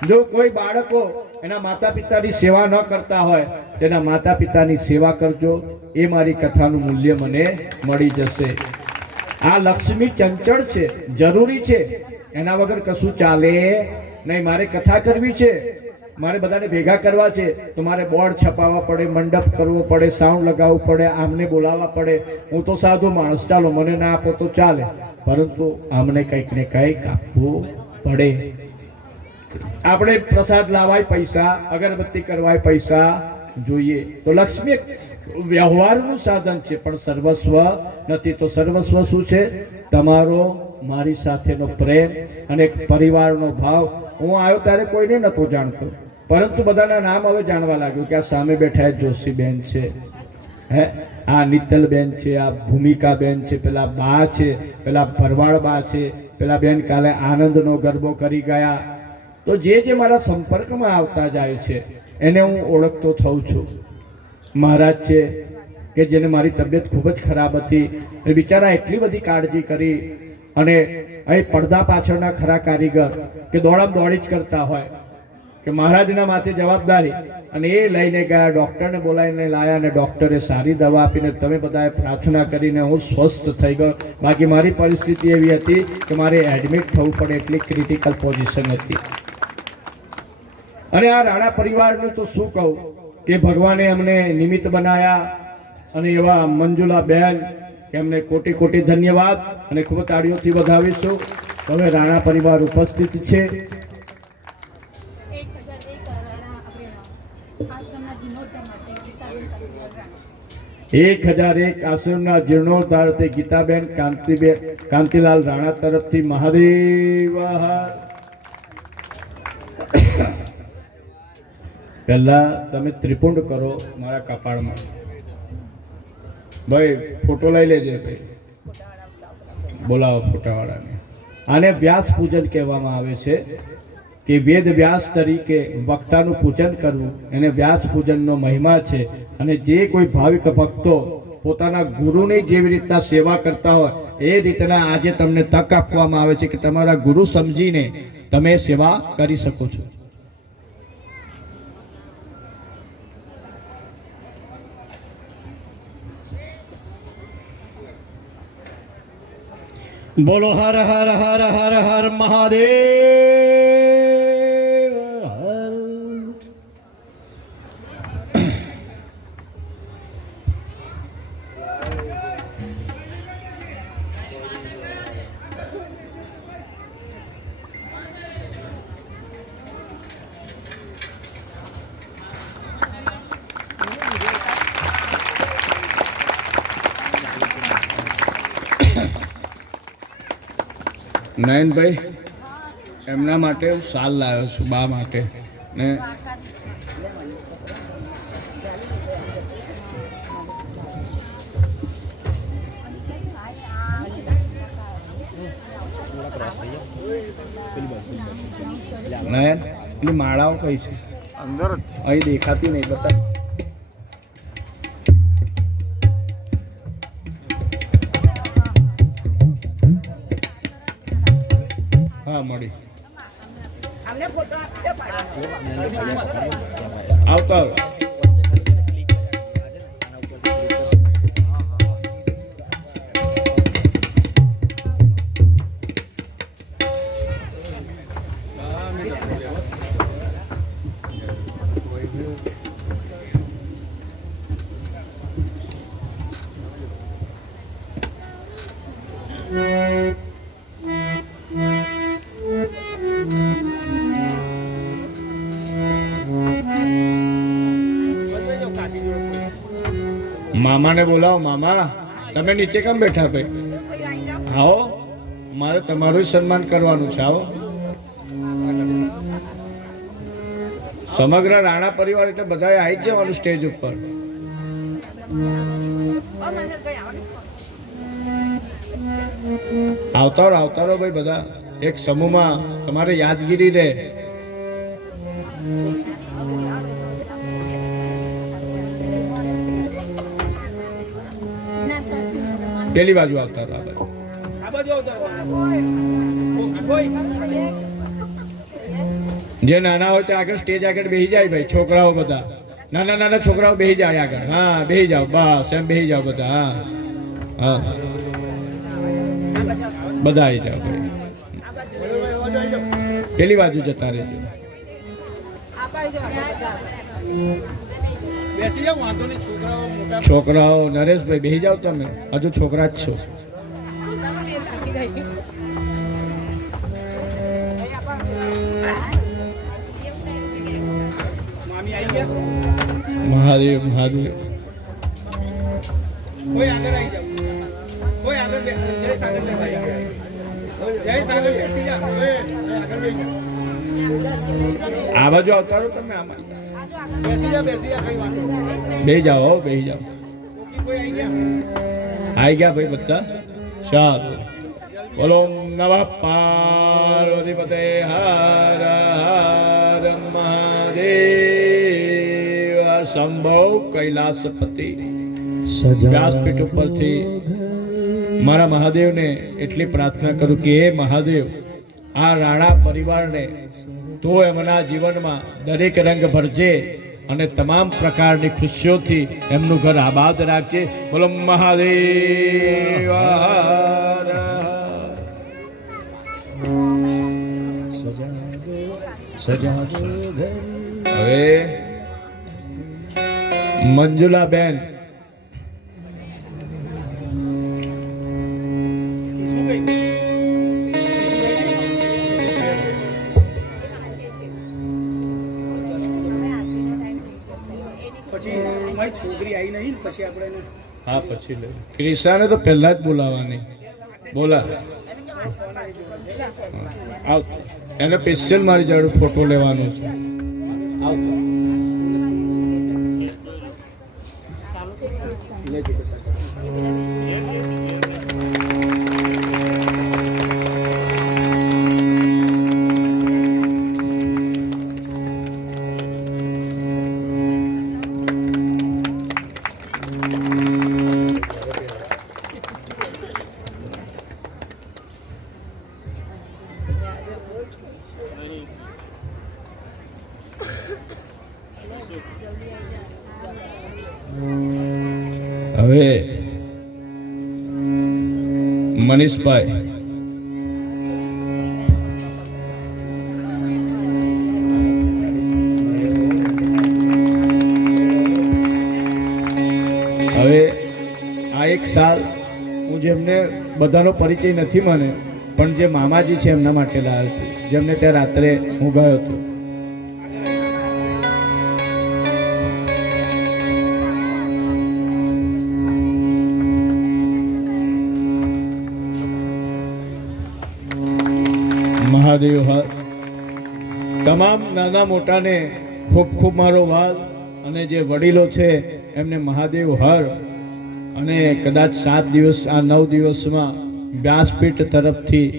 જો કોઈ બાળકો એના માતા પિતાની સેવા ન કરતા હોય તેના માતા પિતાની સેવા કરજો. એ મારી કથાનું મૂલ્ય મને મળી જશે. આ લક્ષ્મી ચંચળ છે, જરૂરી છે, એના વગર કશું ચાલે નહીં. મારે કથા કરવી છે, મારે બધાને ભેગા કરવા છે તો મારે બોર્ડ છપાવવા પડે, મંડપ કરવો પડે, સાઉન્ડ લગાવવું પડે, આમને બોલાવવા પડે. હું તો સાધુ માણસ, ચાલો મને ના આપો તો ચાલે, પરંતુ આમને કંઈક ને કંઈક આપવું પડે. આપણે પ્રસાદ લાવાય પૈસા, અગરબત્તી કરવાય પૈસા જોઈએ. તો લક્ષ્મી એક વ્યવહારનું સાધન છે પણ સર્વસ્વ નથી. તો સર્વસ્વ શું છે? તમારો મારી સાથેનો પ્રેમ અને એક પરિવારનો ભાવ. હું આવ્યો ત્યારે કોઈને નહોતો જાણતો, પરંતુ બધાના નામ હવે જાણવા લાગ્યું કે આ સામે બેઠા જોશીબેન છે, આ નિત્તલબેન છે, આ ભૂમિકાબેન છે, પેલા બા છે, પેલા ભરવાડ બા છે, પેલા બેન કાલે આનંદનો ગરબો કરી ગયા. તો જે મારા સંપર્કમાં આવતા જાય છે એને હું ઓળખતો થઉં છું. મહારાજ છે કે જેને મારી તબિયત ખૂબ જ ખરાબ હતી, એ બિચારા એટલી બધી કાળજી કરી. અને અહીં પડદા પાછળના ખરા કારીગર કે દોડામ દોડી જ કરતા હોય કે મહારાજના માથે જવાબદારી, અને એ લઈને ગયા, ડૉક્ટરને બોલાવીને લાયા અને ડૉક્ટરે સારી દવા આપીને તમે બધાએ પ્રાર્થના કરીને હું સ્વસ્થ થઈ ગયો. બાકી મારી પરિસ્થિતિ એવી હતી કે મારે એડમિટ થવું પડે, એટલી ક્રિટિકલ પોઝિશન હતી. અને આ રાણા પરિવારનું તો શું કહું કે ભગવાને અમને નિમિત્ત બનાયા. અને એવા મંજુલાબેન કે અમને કોટી કોટી ધન્યવાદ અને ખૂબ તાળીઓથી વધાવીશું. હવે રાણા પરિવાર ઉપસ્થિત છે. 1001 આશ્રમના જીર્ણોદ્ધાર તે ગીતાબેન કાંતિલાલ રાણા તરફથી મહાદેવ. પહેલા તમે ત્રિપુંડ કરો મારા કપાળમાં. ભાઈ ફોટો લઈ લેજે ભાઈ, બોલાવો ફોટાવાળાને. આને વ્યાસ પૂજન કહેવામાં આવે છે કે વેદ વ્યાસ તરીકે વક્તાનું પૂજન કરવું એને વ્યાસ પૂજનનો મહિમા છે. અને જે કોઈ ભાવિક ભક્તો પોતાના ગુરુની જેવી રીતના સેવા કરતા હોય એ રીતના આજે તમને તક આપવામાં આવે છે કે તમારા ગુરુ સમજીને તમે સેવા કરી શકો છો. બોલો હર હર હર હર હર મહાદેવ. હર નયનભાઈ એમના માટે શાલ લાવ્યો છું, બા માટે. ને નયન પેલી માળાઓ કઈ છે? અંદર જ અહીં દેખાતી નહીં, બતા. હા મળી આવતો. મામાને બોલાવો. મામા તમે નીચે કેમ બેઠા? ભાઈ આવો, મારે તમારું સન્માન કરવાનું છે. આવો. સમગ્ર રાણા પરિવાર એટલે બધાએ આવી જવાનું સ્ટેજ ઉપર. આવતારો ભાઈ બધા એક સમૂહમાં તમારે યાદગીરી રહે. પેલી બાજુ આવતારો જે નાના હોય તો આગળ સ્ટેજ આગળ બેસી જાય ભાઈ. છોકરાઓ બધા નાના છોકરાઓ બેસી જાય આગળ. હા બેસી જાઓ બસ એમ બેસી જાઓ બધા. હા હા બધા આવી જાઓ ભાઈ. પેલી બાજુ જતા રહેજો. છોકરાઓ નરેશભાઈ બેસી જાઓ તમે. હજુ છોકરા જ છો. મહાદેવ મહાદેવ. કોઈ આગળ આવી જાવ. કોઈ આગળ જય સાગર જય સાગર બેસી જાઓ. આ બાજુ આવતા રહો તમે. આમાં બેસી જાઓ બેસી જાઓ બેસી જાઓ. આવી ગયા ભાઈ બધા. ચાલો બોલો નમઃ પાર્વતીપતે હર હર મહાદેવ. સંભવ કૈલાસપતિ વ્યાસપીઠ ઉપરથી મારા મહાદેવને એટલી પ્રાર્થના કરું કે હે મહાદેવ, આ રાણા પરિવારને તો એમના જીવનમાં દરેક રંગ ભરજે અને તમામ પ્રકારની ખુશીઓથી એમનું ઘર આબાદ રાખજે. બોલો મહાદેવ. હવે મંજુલાબેન છોકરી આવી નહીં પછી આપણે. હા પછી લે. ક્રિશાને તો પહેલા જ બોલાવવાની. બોલા આવ. એને સ્પેશિયલ મારી જોડે ફોટો લેવાનો છે. આવતો હવે મનીષભાઈ હવે આ એક સાલ હું જેમને બધાનો પરિચય નથી મને, પણ જે મામાજી છે એમના માટે લાવ્યો છું, જેમને ત્યાં રાત્રે હું ગયો હતો. મહાદેવ હર. તમામ નાના મોટાને ખૂબ ખૂબ મારો વાલ, અને જે વડીલો છે એમને મહાદેવ હર. અને કદાચ 7 દિવસ આ 9 દિવસમાં વ્યાસપીઠ તરફથી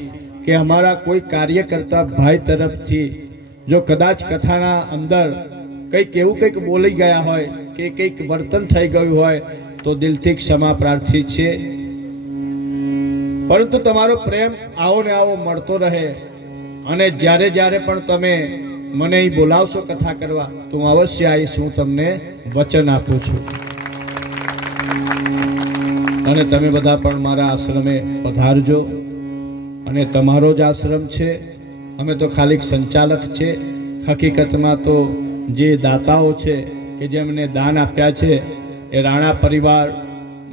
કે અમારા કોઈ કાર્યકર્તા ભાઈ તરફથી જો કદાચ કથાના અંદર કંઈક બોલી ગયા હોય કે કંઈક વર્તન થઈ ગયું હોય તો દિલથી ક્ષમા પ્રાર્થી છે. પરંતુ તમારો પ્રેમ આવો ને આવો મળતો રહે. અને જ્યારે જ્યારે પણ તમે મને અહીં બોલાવશો કથા કરવા તો હું અવશ્ય આવીશ. હું તમને વચન આપું છું. અને તમે બધા પણ મારા આશ્રમે પધારજો. અને તમારો જ આશ્રમ છે, અમે તો ખાલી સંચાલક છે. હકીકતમાં તો જે દાતાઓ છે કે જેમને દાન આપ્યા છે એ રાણા પરિવાર,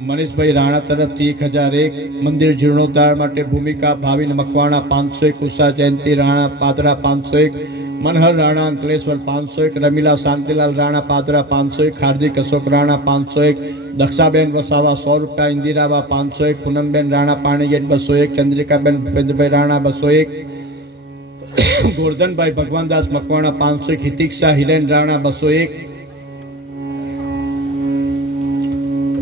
મનીષભાઈ રાણા તરફથી 1001, મંદિર જીર્ણોદ્ધાર માટે ભૂમિકા ભાવિન મકવાણા 501, ઉષા જયંતિ રાણા પાદરા 501, મનહર રાણા અંકલેશ્વર 501, રમીલા શાંતિલાલ રાણા પાદરા 501, હાર્દિક અશોક રાણા 501, દક્ષાબેન વસાવા 100 રૂપિયા, ઇન્દિરાબા 501, પૂનમબેન રાણા પાણીગેટ 201, ચંદ્રિકાબેન ભૂપેન્દ્રભાઈ રાણા 201, ગોરધનભાઈ ભગવાનદાસ મકવાણા 501, હિતિક્ષા હિરેન રાણા 201,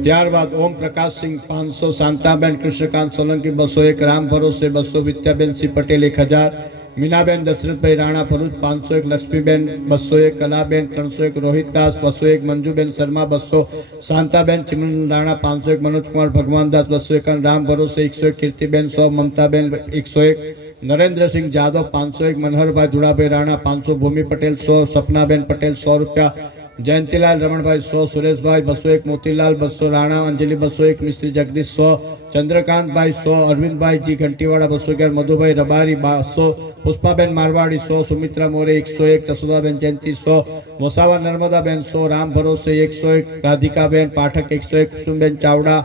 ત્યારબાદ ઓમ પ્રકાશસિંહ 500, શાંતાબેન કૃષ્ણકાંત સોલંકી 201, રામ ભરોસે 200, વિદ્યાબેન સિંહ પટેલ 1000, મીનાબેન દશરથભાઈ રાણા ભરૂચ 501, લક્ષ્મીબેન 201, કલાબેન 301, રોહિતદાસ 201, મંજુબેન શર્મા 200, શાંતાબેન ચિમન રાણા 501, મનોજકુમાર ભગવાનદાસ 251, રામ ભરોસે 101, કીર્તિબેન 100, મમતાબેન 101, નરેન્દ્રસિંહ જાદવ 501, મનહરભાઈ ધુળાભાઈ રાણા 500, ભૂમિ પટેલ 100, સપનાબેન પટેલ 100 રૂપિયા, જયંતિલાલ રમણભાઈ 100, સુરેશભાઈ 201, મોતીલાલ 200, રાણા અંજલિ 201, મિસ્ત્રી જગદીશ 100, ચંદ્રકાંતભાઈ 100, અરવિંદભાઈ જી ઘંટીવાડા 211, મધુભાઈ રબારી 200, પુષ્પાબેન મારવાડી 100, સુમિત્રા મોરે 101, જસોદાબેન જયંતિ 100, વસાવા નર્મદાબેન 100, રામ ભરોસે 101, રાધિકાબેન પાઠક 101, કુસુમબેન ચાવડા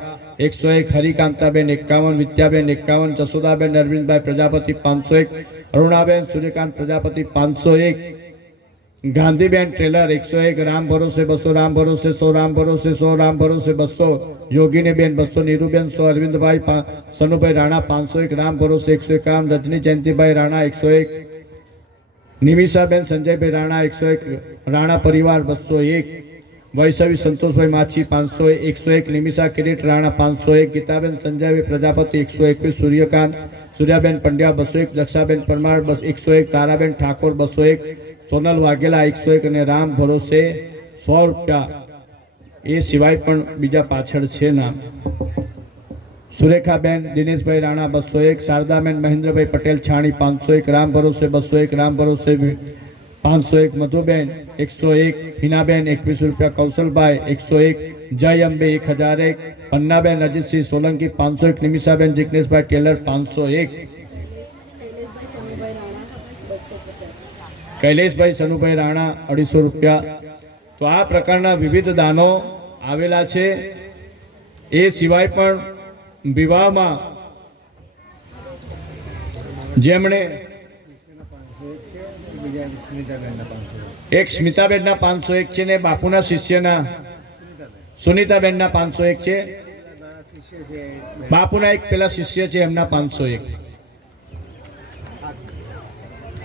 101, હરિકાંતાબેન 51, વિદ્યાબેન 51, જસોદાબેન અરવિંદભાઈ પ્રજાપતિ 501, અરુણાબેન સૂર્યકાંત પ્રજાપતિ 501, ગાંધીબેન ટેલર 101, રામ ભરોસે 200, રામ ભરોસે 100, રામ ભરોસે 100, રામ ભરોસે 200, યોગીનીબેન 200, નીરુબેન 100, અરવિંદભાઈ સનુભાઈ રાણા 501, રામ ભરોસે 151, રજની જયંતિભાઈ રાણા 101, નિમિષાબેન સંજયભાઈ રાણા 101, રાણા પરિવાર 201, વૈષ્ણવી સંતોષભાઈ માછી 500, 101, નિમિષા કિરીટ રાણા 501, ગીતાબેન સંજયભાઈ પ્રજાપતિ 121, સૂર્યકાંત સૂર્યાબેન પંડ્યા 201, દક્ષાબેન પરમાર 101, તારાબેન ઠાકોર 201, સોનલ વાઘેલા 101 અને રામ ભરોસે 100 રૂપિયા. એ સિવાય પણ બીજા પાછળ છે નામ. સુરેખાબેન દિનેશભાઈ રાણા 201, શારદાબેન મહેન્દ્રભાઈ પટેલ છાણી 501, રામ ભરોસે 201, રામ ભરોસે 501, મધુબેન 101, હિનાબેન 21 રૂપિયા, કૌશલભાઈ 101, જય અંબે 1001, પન્નાબેન અજીતસિંહ સોલંકી 501, નિમિષાબેન જિગ્નેશભાઈ ટેલર 501, કૈલેશભાઈ સનુભાઈ રાણા 250 રૂપિયા. તો આ પ્રકારના વિવિધ દાનો આવેલા છે. એ સિવાય પણ વિવાહમાં જેમણે એક સ્મિતાબેનના 501 છે ને બાપુના શિષ્યના સુનીતાબેનના 501 છે. બાપુના એક પેલા શિષ્ય છે એમના 501.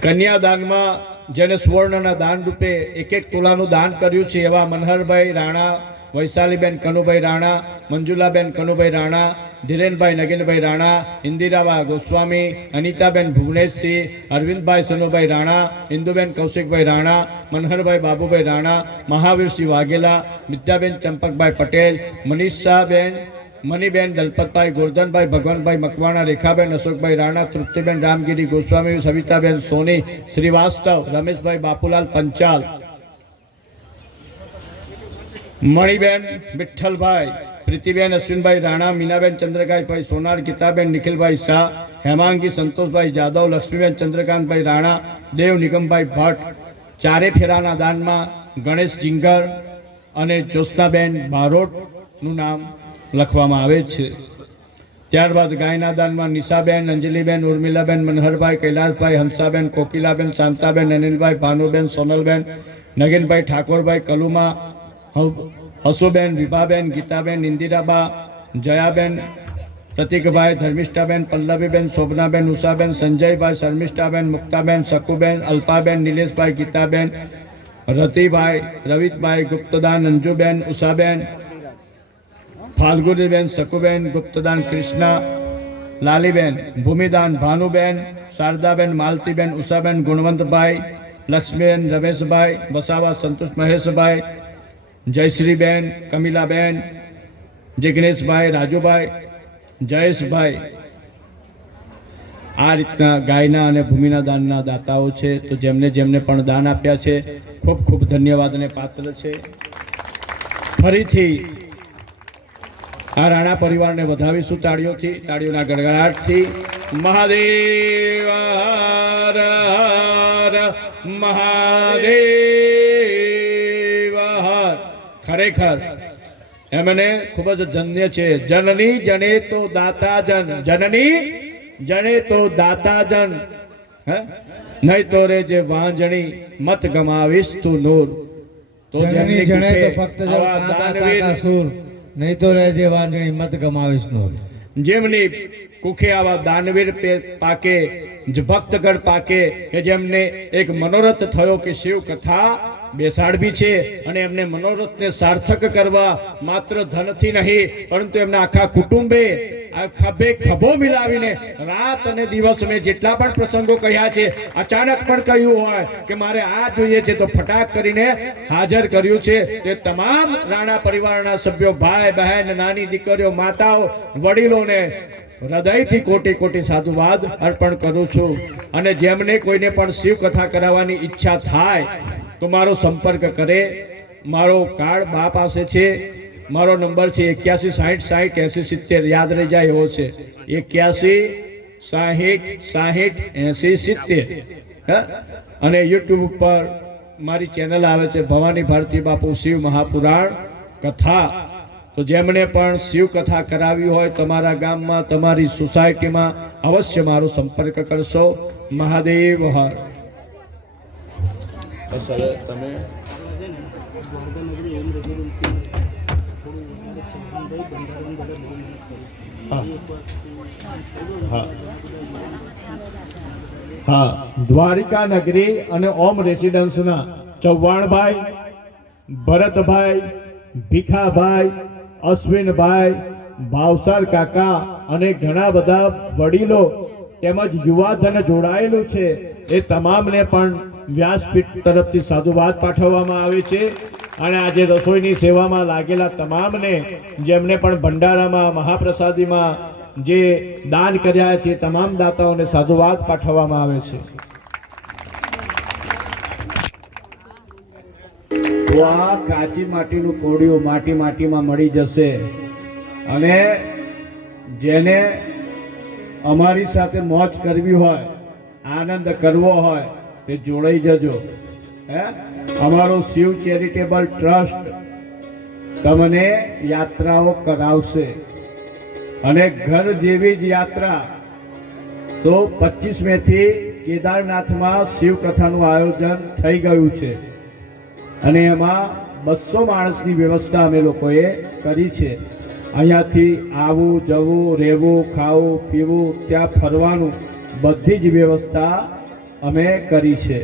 કન્યાદાનમાં જેને સુવર્ણના દાન રૂપે 1-1 તોલાનું દાન કર્યું છે એવા મનહરભાઈ રાણા, વૈશાલીબેન કનુભાઈ રાણા, મંજુલાબેન કનુભાઈ રાણા, ધીરેનભાઈ નગીનભાઈ રાણા, ઇન્દિરાબા ગોસ્વામી, અનિતાબેન ભુવનેશસિંહ, અરવિંદભાઈ સનુભાઈ રાણા, ઇન્દુબેન કૌશિકભાઈ રાણા, મનહરભાઈ બાબુભાઈ રાણા, મહાવીરસિંહ વાઘેલા, વિદ્યાબેન ચંપકભાઈ પટેલ, મનીષાબેન મનીબેન દલપતભાઈ, ગોરધનભાઈ ભગવાનભાઈ મકવાણા, રેખાબેન અશોકભાઈ રાણા, તૃપ્તિબેન રામગીરી ગોસ્વામી, સવિતાબેન સોની શ્રીવાસ્તવ, રમેશભાઈ બાપુલાલ પંચાલ, મણિબેન વિઠ્ઠલભાઈ, પ્રીતિબેન અશ્વિનભાઈ રાણા, મીનાબેન ચંદ્રકાંતભાઈ સોનાર, ગીતાબેન નિખિલભાઈ શાહ, હેમાંગી સંતોષભાઈ જાદવ, લક્ષ્મીબેન ચંદ્રકાંતભાઈ રાણા, દેવ નિગમભાઈ ભટ્ટ. ચારે ફેરાના દાનમાં ગણેશ જિંગર અને જ્યોત્સનાબેન બારોટનું નામ લખવામાં આવે છે. ત્યારબાદ ગાયના દાનમાં નિશાબેન, અંજલિબેન, ઉર્મિલાબેન, મનહરભાઈ, કૈલાસભાઈ, હંસાબેન, કોકિલાબેન, શાંતાબેન, અનિલભાઈ, ભાનુબેન, સોનલબેન, નગીનભાઈ, ઠાકોરભાઈ, કલુમા, હસુબેન, વિભાબેન, ગીતાબેન, ઇન્દિરાબા, જયાબેન, પ્રતિકભાઈ, ધર્મિષ્ઠાબેન, પલ્લવીબેન, શોભનાબેન, ઉષાબેન, સંજયભાઈ, શર્મિષ્ઠાબેન, મુક્તાબેન, શકુબેન, અલ્પાબેન, નિલેશભાઈ, ગીતાબેન, રતિભાઈ, રવિતભાઈ, ગુપ્તદાન, અંજુબેન, ઉષાબેન, ફાલ્ગુનીબેન, શકુબેન, ગુપ્તદાન, કૃષ્ણા, લાલીબેન, ભૂમિદાન, ભાનુબેન, શારદાબેન, માલતીબેન, ઉષાબેન, ગુણવંતભાઈ, લક્ષ્મીબેન, રમેશભાઈ, વસાવા, સંતોષ મહેશભાઈ, જયશ્રીબેન, કમિલાબેન, જિગ્નેશભાઈ, રાજુભાઈ, જયેશભાઈ. આ રીતના ગાયના અને ભૂમિના દાનના દાતાઓ છે. તો જેમને જેમને પણ દાન આપ્યા છે ખૂબ ખૂબ ધન્યવાદને પાત્ર છે. ફરીથી આ રાણા પરિવારને વધાવીશું તાળીઓથી, તાળીઓના ગડગડાટથી. મહાદેવ હર હર મહાદેવ હર. ખરેખર એમને ખૂબ જ ધન્ય છે. જનની જને તો દાતા જન, જનની જને તો દાતા જન, નહીં તો રે જે વાંજણી મત ગમાવીશ તું નૂર. તો જનની જણે તો ભક્ત જન દાતા સૂર, નહીં તો રે જે વાંજણી મત ગમાવીશ નૂર. જેમની કુખે આવા દાનવીર પાકે, ભક્તગણ પાકે કે જેમને એક મનોરથ થયો કે શિવ કથા બેસાડવી છે અને એમને મનોરથને સાર્થક કરવા માત્ર ધનથી નહીં પરંતુ એમના આખા કુટુંબે આ ખભે ખભો મિલાવીને રાત અને દિવસ મેં જેટલા પણ પ્રસંગો કહ્યા છે, અચાનક પણ કહ્યું હોય કે મારે આ જોઈએ છે તો ફટાક કરીને હાજર કર્યું છે, તે તમામ રાણા પરિવારના સભ્યો, ભાઈ બહેન, નાની દીકરીઓ, માતાઓ, વડીલોને હૃદયથી કોટી કોટી સાધુવાદ અર્પણ કરું છું. અને જેમને કોઈને પણ શિવ કથા કરાવવાની ઈચ્છા થાય તો મારો સંપર્ક કરે. મારો કાર્ડ બા પાસે છે. મારો નંબર છે 8160608070, યાદ રહી જાય એવો છે, 8160608070. અને યુટ્યુબ ઉપર મારી ચેનલ આવે છે ભવાની ભારતી બાપુ શિવ મહાપુરાણ કથા. તો જેમણે પણ શિવ કથા કરાવી હોય તમારા ગામમાં, તમારી સોસાયટીમાં, અવશ્ય મારો સંપર્ક કરશો. મહાદેવ હર. તમે હા, દ્વારિકા નગરી અને ઓમ રેસિડન્સના ચૌહાણભાઈ, ભરતભાઈ, ભીખાભાઈ, અશ્વિનભાઈ, ભાવસાર કાકા અને ઘણા બધા વડીલો તેમજ યુવાધન જોડાયેલું છે. એ તમામને પણ વ્યાસપીઠ તરફથી સાધુવાદ પાઠવવામાં આવે છે. અને આજે રસોઈની સેવામાં લાગેલા તમામને, જેમને પણ ભંડારામાં, મહાપ્રસાદીમાં જે દાન કર્યા છે, તમામ દાતાઓને સાધુવાદ પાઠવવામાં આવે છે. તો આ કાચી માટીનું કોડિયું માટીમાં મળી જશે. અને જેને અમારી સાથે મોજ કરવી હોય, આનંદ કરવો હોય, તે જોડાઈ જજો. અમારો શિવ ચેરિટેબલ ટ્રસ્ટ તમને યાત્રાઓ કરાવશે. અને ઘર જેવી જ યાત્રા તો 25 મેથી કેદારનાથમાં શિવ કથાનું આયોજન થઈ ગયું છે. અને એમાં 200 માણસની વ્યવસ્થા અમે લોકોએ કરી છે. અહીંયાથી આવવું જવું, રહેવું, ખાવું પીવું, ત્યાં ફરવાનું, બધી જ વ્યવસ્થા અમે કરી છે.